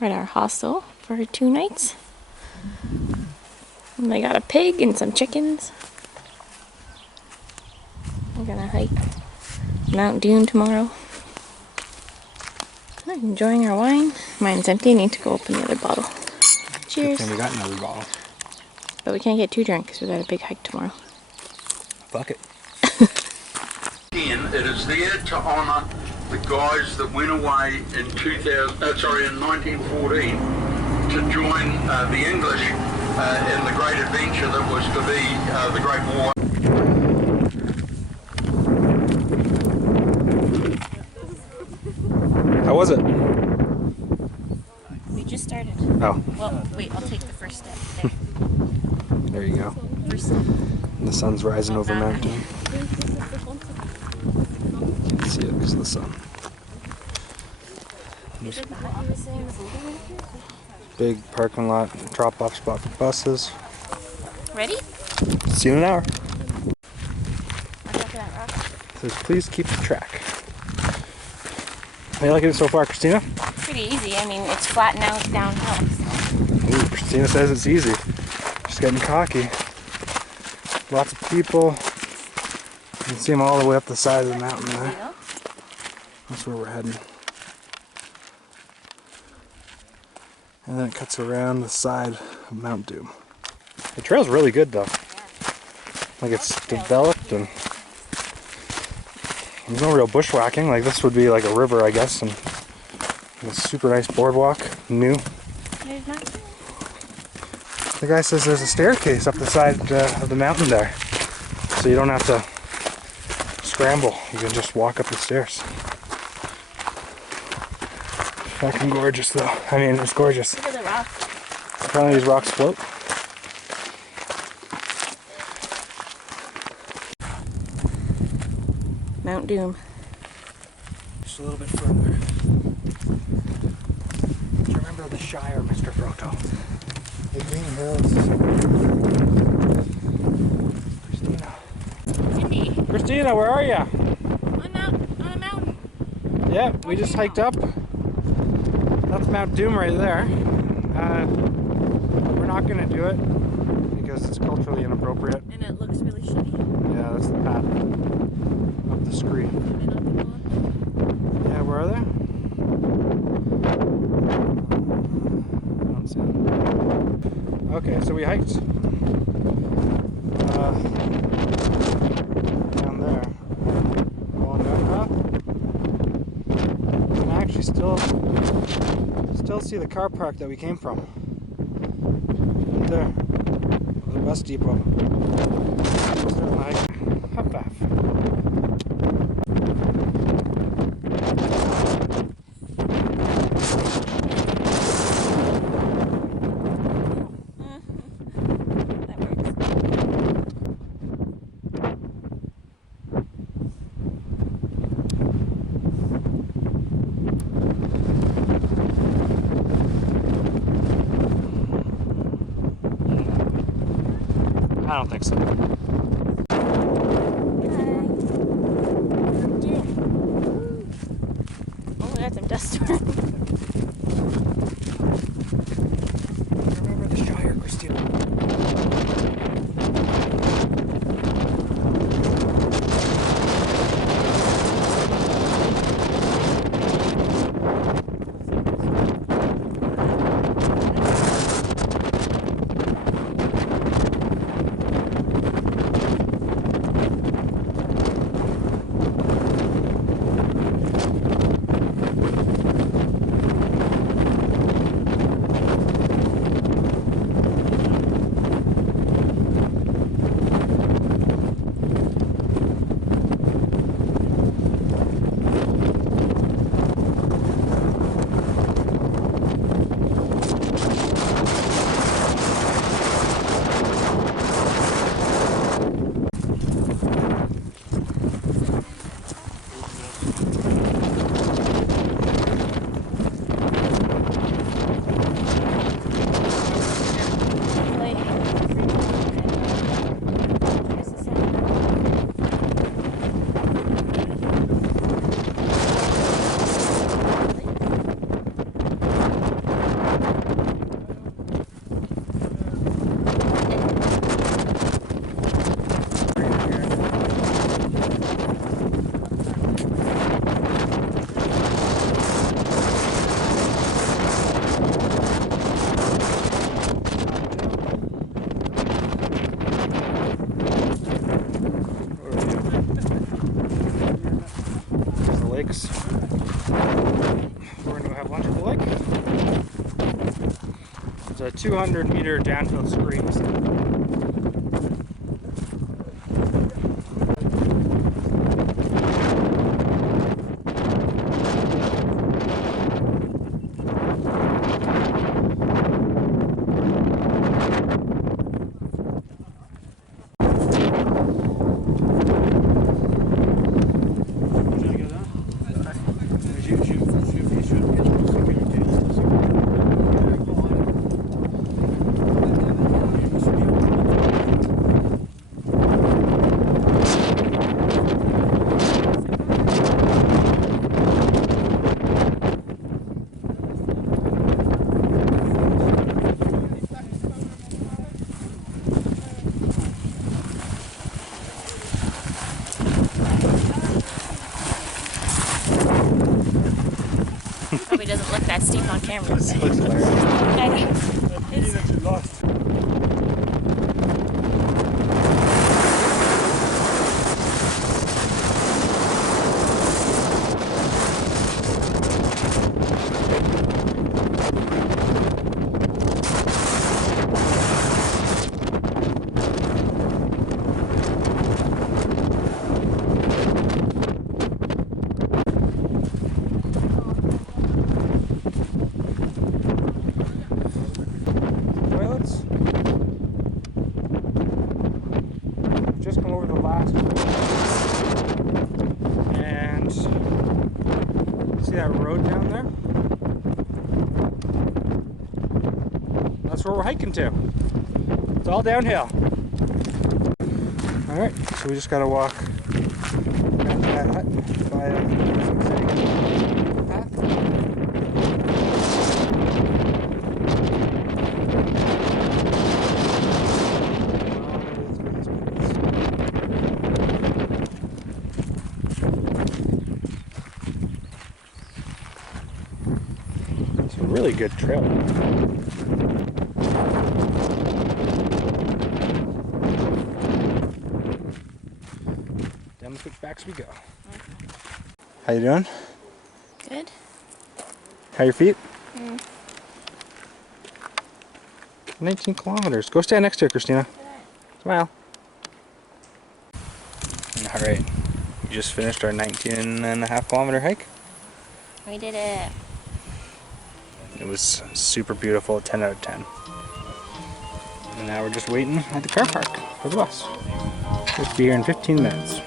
We're at our hostel for 2 nights. And I got a pig and some chickens. We're gonna hike Mount Dune tomorrow. I'm enjoying our wine. Mine's empty. I need to go open the other bottle. Cheers. And we got another bottle. But we can't get too drunk because we got a big hike tomorrow. Fuck it. It is there to honour the guys that went away in 1914 to join the English in the great adventure that was to be the Great War. How was it? We just started. Oh. Well, wait, I'll take the first step. There. There you go. First step. And the sun's rising over mountain. You can see it because of the sun. There's big parking lot, drop-off spot for buses. Ready? See you in an hour. Watch out for that rock. It says, please keep the track. How you liking it so far, Christina? Pretty easy. I mean, it's flat now, it's downhill. So. Ooh, Christina says it's easy. She's getting cocky. Lots of people. You can see them all the way up the side of the mountain there. That's where we're heading. And then it cuts around the side of Mount Doom. The trail's really good though. Like it's developed and there's no real bushwhacking. Like this would be like a river, I guess, and a super nice boardwalk, new. There's not. The guy says there's a staircase up the side of the mountain there, so you don't have to scramble. You can just walk up the stairs. Fucking gorgeous though. I mean, it's gorgeous. Look at the rock. Apparently these rocks float. Mount Doom. Just a little bit further. Do you remember the Shire, Mr. Froto? The green hills. Christina. Cindy. Christina, where are you? On a mountain. Yeah, we just hiked up. That's Mount Doom right there. We're not going to do it because it's culturally inappropriate. And it looks really shitty. Yeah, that's the path up the scree. Yeah, where are they? I don't see them. Okay, so we hiked down there along that path. You can actually still see the car park that we came from. Right there. The bus depot. Still on the hike. Hop back. I don't think so. Oh, we got some dust storm. Remember the Shire, Christina. lakes. We're going to have lunch at the lake. It's a 200-meter downhill scree. Probably doesn't look that steep on camera. It looks hilarious. I know. Toilets. We've just come over the last and see that road down there? That's where we're hiking to. It's all downhill. Alright, so we just gotta walk down to that hut via path. It's a really good trail. Down the switchbacks we go. How you doing? Good. How are your feet? 19 kilometers. Go stand next to her, Christina. Smile. Alright, we just finished our 19.5 kilometer hike. We did it. It was super beautiful, 10 out of 10. And now we're just waiting at the car park for the bus. We'll be here in 15 minutes.